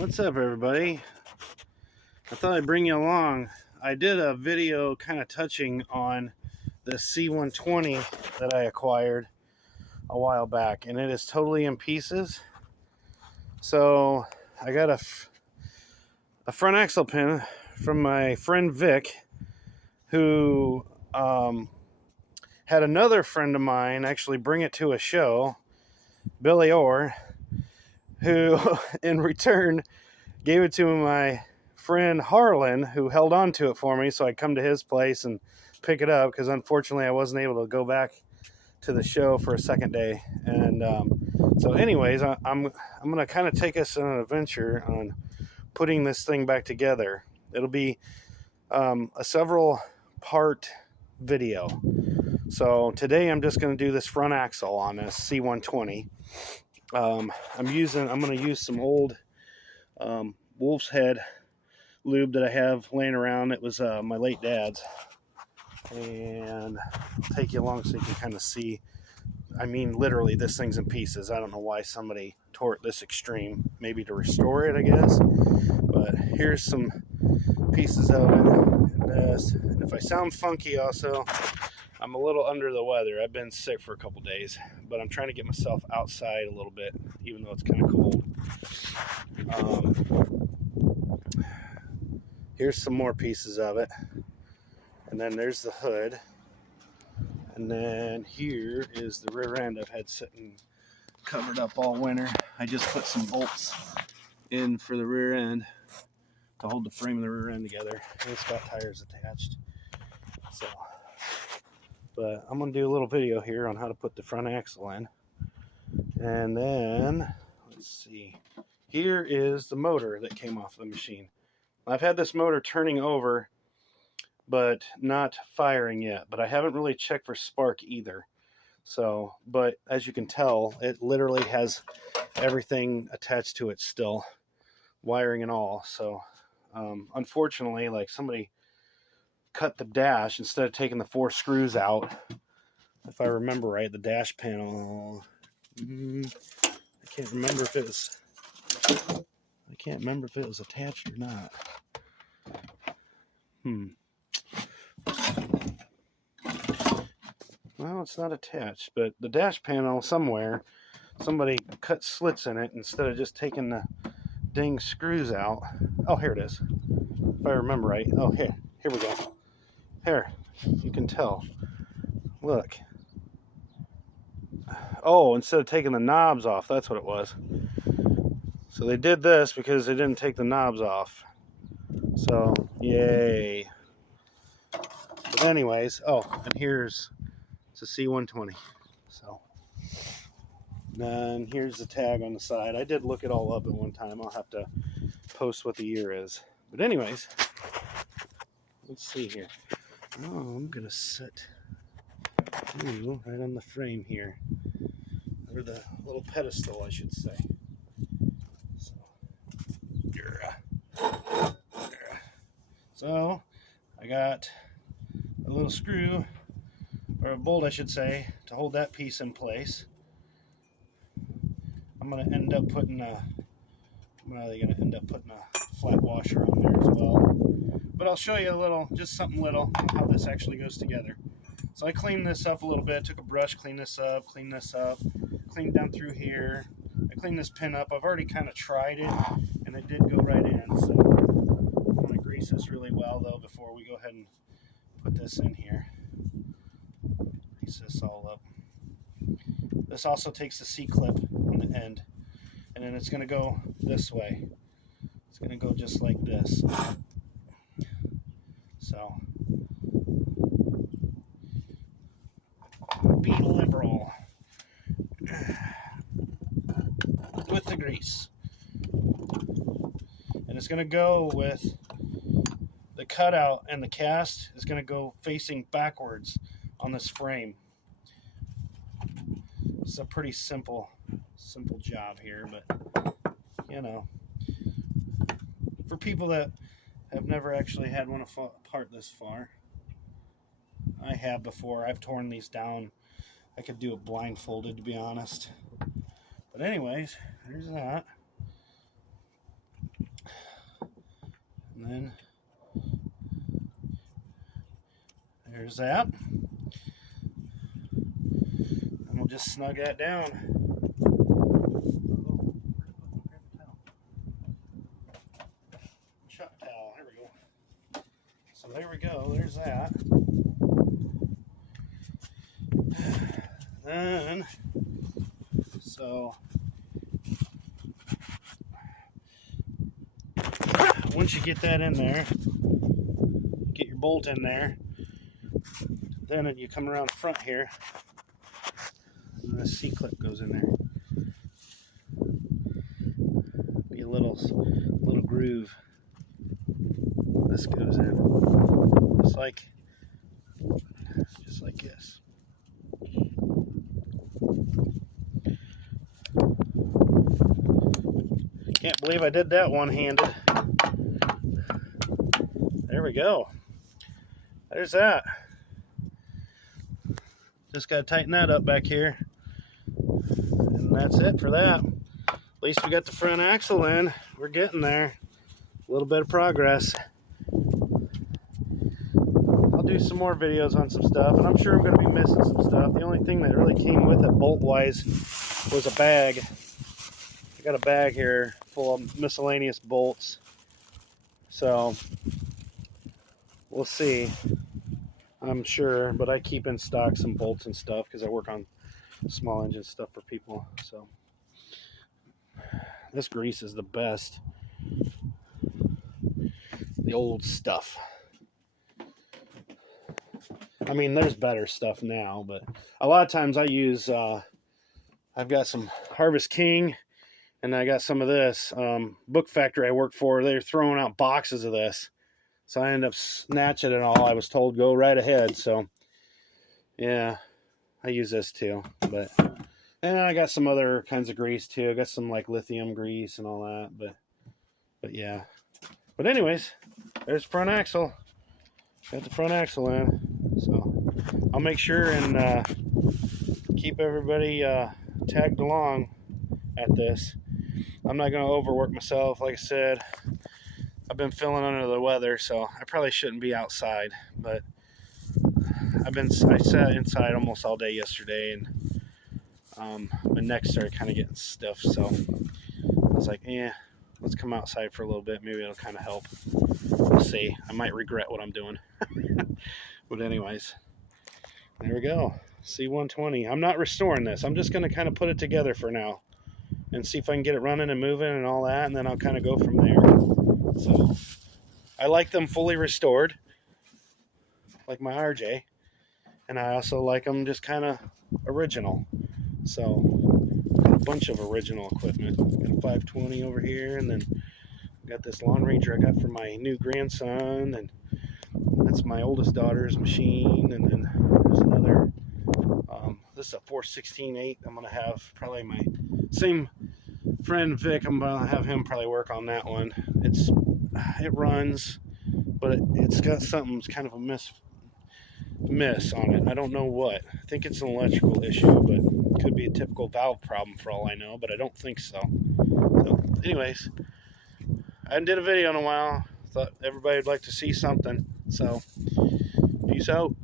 What's up, everybody? I thought I'd bring you along. I did a video kind of touching on the C120 that I acquired a while back, and it is totally in pieces. So I got a front axle pin from my friend Vic, who had another friend of mine actually bring it to a show, Billy Orr, who in return gave it to my friend Harlan, who held on to it for me so I'd come to his place and pick it up, because unfortunately I wasn't able to go back to the show for a second day. And so anyways, I'm going to kind of take us on an adventure on putting this thing back together. It'll be a several part video. So today I'm just going to do this front axle on a C120. I'm going to use some old Wolf's Head lube that I have laying around. It was my late dad's, and I'll take you along so you can kind of see. I mean, literally, this thing's in pieces. I don't know why somebody tore it this extreme. Maybe to restore it, I guess. But here's some pieces of it. And if I sound funky, also, I'm a little under the weather. I've been sick for a couple days, but I'm trying to get myself outside a little bit, even though it's kind of cold. Here's some more pieces of it. And then there's the hood. And then here is the rear end I've had sitting covered up all winter. I just put some bolts in for the rear end to hold the frame of the rear end together. And it's got tires attached. So, but I'm going to do a little video here on how to put the front axle in. And then, let's see. Here is the motor that came off the machine. I've had this motor turning over, but not firing yet. But I haven't really checked for spark either. So, but as you can tell, it literally has everything attached to it still, wiring and all. So, unfortunately, like somebody cut the dash instead of taking the 4 screws out. If I remember right, the dash panel. I can't remember if it was. I can't remember if it was attached or not. Well, it's not attached, but the dash panel somewhere, somebody cut slits in it instead of just taking the dang screws out. Oh, here it is. If I remember right. Oh, here we go. Here, you can tell. Look. Oh, instead of taking the knobs off, that's what it was. So they did this because they didn't take the knobs off. So, yay. But anyways, oh, and here's, it's a C120. So, then here's the tag on the side. I did look it all up at one time. I'll have to post what the year is. But anyways, let's see here. Oh, I'm going to set you right on the frame here. Or the little pedestal, I should say. So, I got a little screw, or a bolt I should say, to hold that piece in place. I'm going to end up putting a flat washer on there as well. But I'll show you a little, just something little, how this actually goes together. So I cleaned this up a little bit, took a brush, cleaned this up, cleaned down through here. I cleaned this pin up. I've already kind of tried it, and it did go right in, so I'm going to grease this really well, though, before we go ahead and put this in here. Grease this all up. This also takes the C-clip on the end, and then it's going to go this way. It's going to go just like this. So, be liberal with the grease. And it's going to go with the cutout, and the cast is going to go facing backwards on this frame. It's a pretty simple job here, but you know, for people that have never actually had one apart this far, I have before. I've torn these down. I could do it blindfolded, to be honest. But anyways, there's that. And then there's that. And we'll just snug that down. Shut towel. There we go. So there we go. There's that. Then, so once you get that in there, get your bolt in there, then you come around the front here, and the C-clip goes in there. Be a little groove. This goes in, just like this. Can't believe I did that one-handed. There we go. There's that. Just got to tighten that up back here. And that's it for that. At least we got the front axle in. We're getting there. A little bit of progress. I'll do some more videos on some stuff, and I'm sure I'm going to be missing some stuff. The only thing that really came with it bolt-wise was a bag. I got a bag here full of miscellaneous bolts. So we'll see. I'm sure, but I keep in stock some bolts and stuff because I work on small engine stuff for people. So this grease is the best. The old stuff. I mean, there's better stuff now, but a lot of times I use, I've got some Harvest King, and I got some of this. Book factory I work for, they're throwing out boxes of this. So I end up snatching it all. I was told, go right ahead. So, yeah, I use this too. And I got some other kinds of grease too. I got some like lithium grease and all that. But yeah. But anyways, there's the front axle. Got the front axle in. So I'll make sure and keep everybody tagged along at this. I'm not going to overwork myself. Like I said, I've been feeling under the weather, so I probably shouldn't be outside. But I sat inside almost all day yesterday, and my neck started kind of getting stiff. So I was like, let's come outside for a little bit. Maybe it'll kind of help. We'll see. I might regret what I'm doing. But anyways, there we go. C120. I'm not restoring this. I'm just going to kind of put it together for now and see if I can get it running and moving and all that, and then I'll kind of go from there. So I like them fully restored, like my RJ, and I also like them just kind of original. So got a bunch of original equipment. Got a 520 over here, and then got this Lawn Ranger I got for my new grandson, and that's my oldest daughter's machine. And then there's another, this is a 416/8. I'm going to have probably my same friend Vic, I'm going to have him probably work on that one. It runs, but it's got something, kind of a miss on it. I don't know what. I think it's an electrical issue, but it could be a typical valve problem for all I know, but I don't think so. So anyways, I hadn't did a video in a while. Thought everybody would like to see something. So peace out.